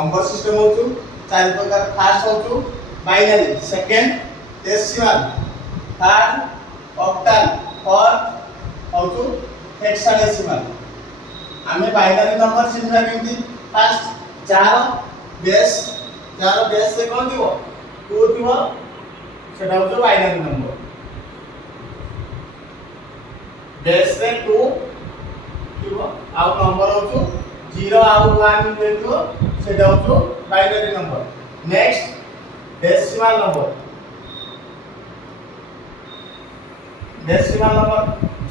number system होचु चार प्रकार फर्स्ट होचु binary second decimal third octal fourth होचु हेक्साडेसिमल आमे बाइनरी नंबर सिस्टम केमती फर्स्ट चार बेस से कोन दिबो 2 दिबो सेटा होचु बाइनरी नंबर बेस से 2 दिबो आउ नंबर होचु 0 आउ 1 दिबो सेटा होचु binary number next decimal number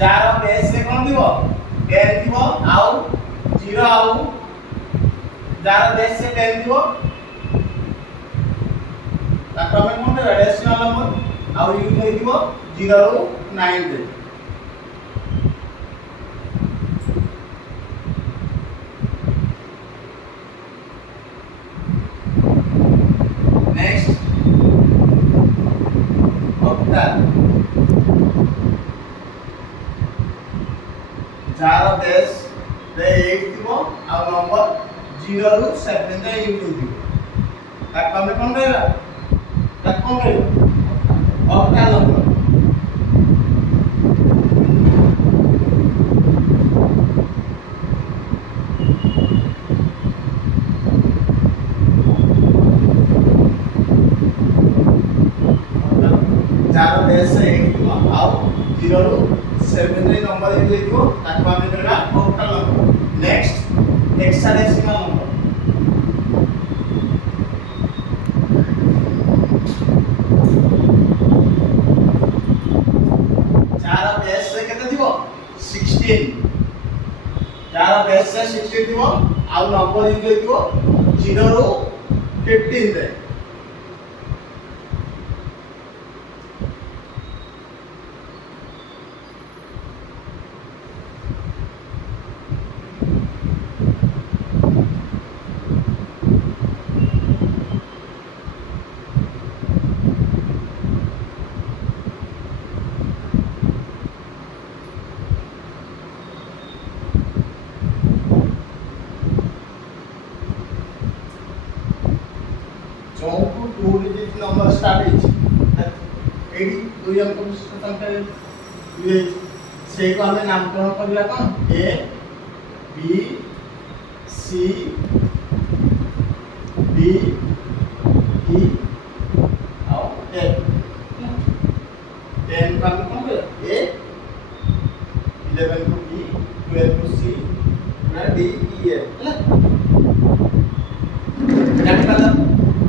जार बेस से कोन दिबो 10 दिबो आउ 0 आउ जार बेस से 10 दिबो ताको हम कोन दे डेसिमल नंबर आउ यूज होई दिबो 0 रु 9 दे नेक्स्ट ऑक्टल जार बेस रे 8 दिबो आ नंबर 0 रु 7 दे यूज होई दिबो ताको हम कोन देला ताको हम ऑक्टल नंबर जार बेस से 8 दिबो आ 0 रु 7 रे नंबर यूज होई दिबो ताको हम देला octal number next hexadecimal number जार बेस से केते दिबो 16 जार बेस से 16 दिबो आ नंबर यूज होई दिबो 0 रु 15 रे जोंकु 2 डिजिट नंबर स्टार्ट है एडी 2 अंक विशिष्ट संख्या ये से को हमें नामकरण करला कोन ए बी सी डी ई और ए 10 का कोन ए 11 को बी 12 को सी ना डी ई ए है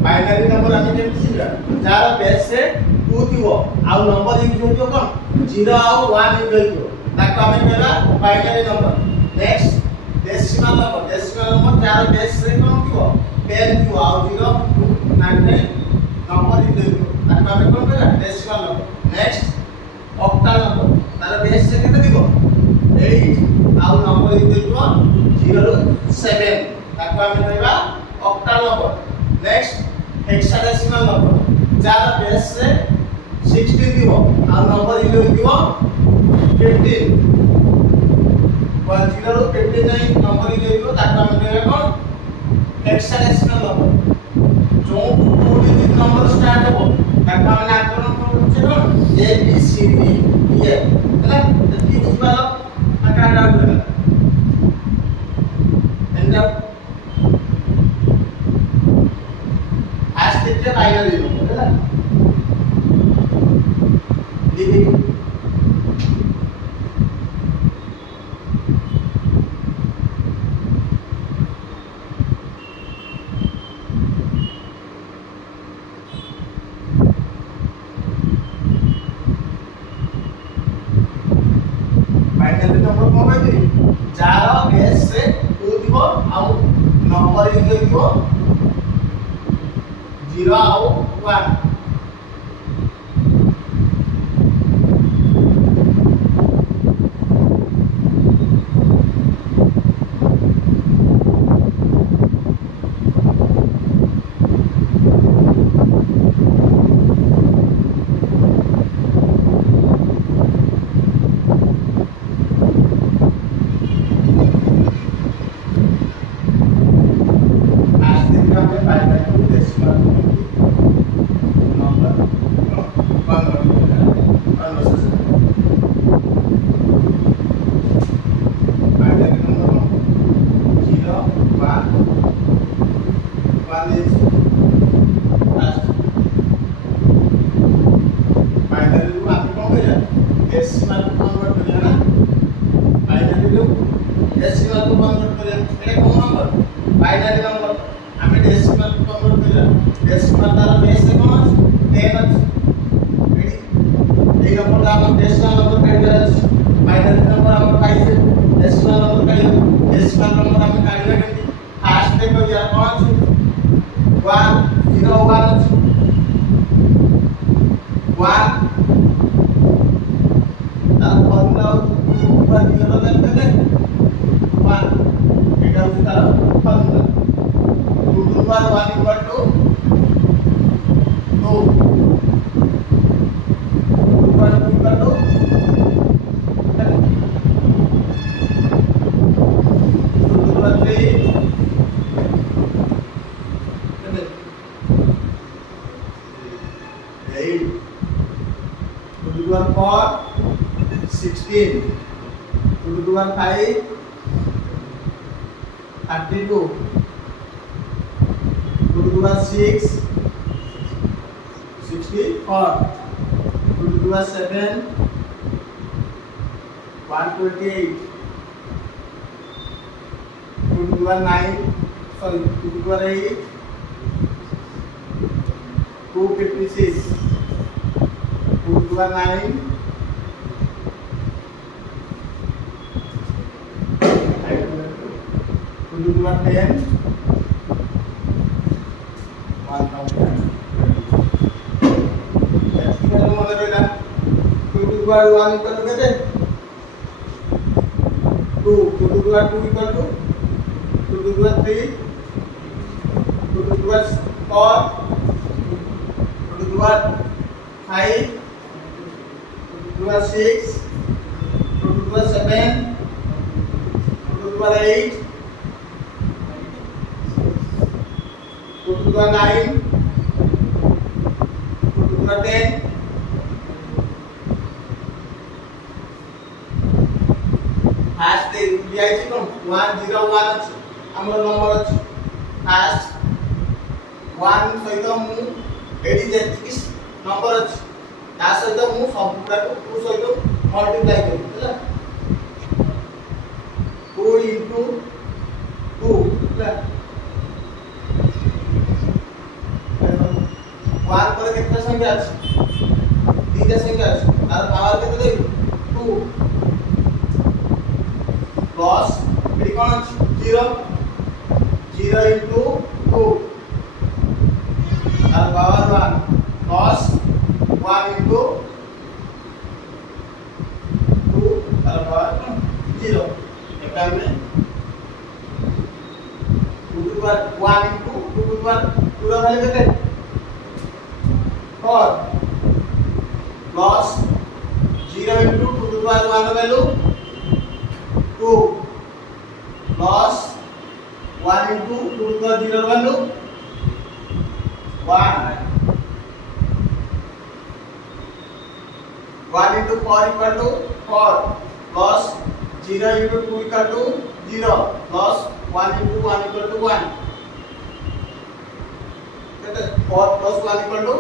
बाइनरी नंबर आमी केमति सिला जार बेस से 2 दिबो आ नंबर यूज होइतो कोन 0 आ 1 यूज होइतो ताको आमी कहला binary number next decimal number जार बेस से कोन दिबो 10 दिबो आ 0 9 नंबर यूज होइतो ताको आमी कोन कहला decimal number next octal number तार बेस से केते दिबो 8 आ नंबर यूज होइतो 0 रु 7 ताको आमी कहला octal number next hexadecimal number जार बेस से 16 दिबो आ नंबर यूज होइबो 15 0 रु 15 नै नंबर यूज होइबो ताको हम कहले कोन हेक्साडेसिमल नंबर जो 2 डिजिट नंबर स्टार्ट हो ताको हम नामकरण करू कोन A B C D E F हैला की बुझबालो आका डाउट होला एंड आज बाइनरी नंबर है लिखिए बाइनरी नंबर कोन होई जार बेस से 2 दिबो आ नंबर यूज होइबो 0 आउ 1 आज दिन to decimal number conversation binary number 0 1 is first binary को आप कौन करेगा डेसिमल कन्वर्ट करेगा ना बाइनरी को डेसिमल को कन्वर्ट करेगा এটা কোন নাম্বার বাইনারি নাম্বার আমি ডেসিমাল কনভার্ট করিলাম ডেসিমাল তার বেসে কোন আছে 10 আছে রেডি এই নম্বরটা আমার ডেসিমাল নম্বর কাইলা আছে বাইনারি নম্বর আমার পাইছে ডেসিমাল নম্বর কাইলা ডেসিমাল নম্বর আমি কাইলা কেমতি ফার্স্ট থেকে ইয়ার কোন আছে 1 0 1 আছে 1 তার ফর্মুলা উপর দিয়ে বলতে 1 এটা হচ্ছে তার formula 2 to the power 1 equal to 2 equal to 2 to the power 3 8 2 to the power 4 16 2 to the power 5 32 2 to the power 6 64 2 to the power 7 128 2 to the power 9 sorry 2 to the power 8 256 2 to the power 9 2 to the power 10 1000 এখানে মনে রাখা 2 to the power 1 equal to কত 2 2 to the power 2 equal to 2 to the power 3 2 to the power 4 2 to the power 5 2 to the power 6 2 to the power 7 2 to the power 8 2 to the power 9 2 to the power 10 first এ দিয়েছি কোন 101 আছে আমার নম্বর আছে first 1 সহিত মু এডি যেতিকি নম্বর আছে তা সহিত মু সবগুড়াকে 2 সহিত মল্টিপ্লাই করি ହେଲା 2 into 2 ହେଲା 1 পরে কেতটা সংখ্যা আছে দুইটা সংখ্যা আছে তার পাওয়ার কত দেব 2 প্লাস এটি কোন আছে 0 0 into 2 তার পাওয়ার 1 প্লাস 1 into 2 তার পাওয়ার 0 এখানে 2 to the power 1 into 2 to the power 2 এর ভ্যালু কত 4 plus 0 into 2 to the power 1 value 2 plus 1 into 2 to the power 0 value 1 1 into 4 equal to 4 plus 0 into 2 equal to 0 plus 1 into 1 equal to 1 4 plus 1 equal to